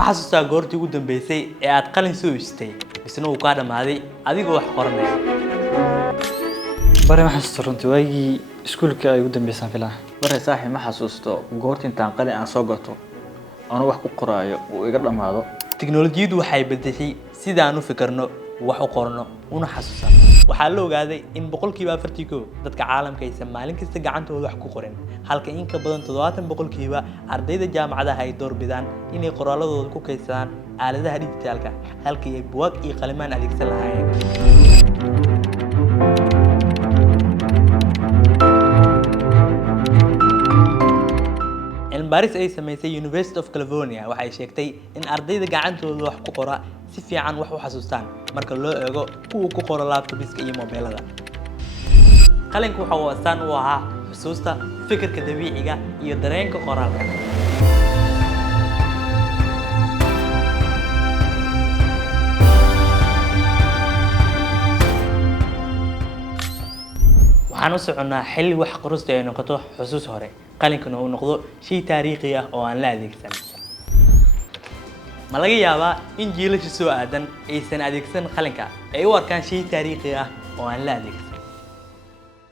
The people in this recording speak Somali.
ma xasuustaa goortii ugu dambeysay ee aad qalin soo istay isna uu ka dhamaaday adigoo wax qoranaya bari ma xasuusto runtii waagii iskuulka ay ugu dambeysaan filaha bari saaxiib ma xasuusto goortii intaan qalin aan soo gato aan wax ku qoraayo uu iga dhamaado tiknoolajiyadu waxay bedeshay sida aan u fikirno wax u qorno una xasuusan waxaa la ogaaday in 41% dadka caalamka ay maalin kasta gacantooda wax ku qoran halka in ka badan 70% ardayda jaamacadaha ay doorbidaan inay qoraaladooda ku kaydsadaan aaladaha dhijitaalka halkii ay buug iyo qalimaan adeegsan lahaayeen Baris ay samaysay University of California waxay sheegtay in ardayda gacantooda wax ku qora si fiican wax u xasuustaan marka loo eego kuwa ku qora laptopska iyo mobilada. Qalinku waxa uu astaan u ahaa xusuusta, fikirka dabiiciga iyo dareenka qoraalka. waxaan u soconaa xilli wax qorista ay noqoto xusuus hore qalinkuna uu noqdo shay taariikhi ah oo aan la adeegsan ma laga yaabaa in jiilasha soo aadan aysan adeegsan qalinka ay u arkaan shay taariikhi ah oo aan la adeegsan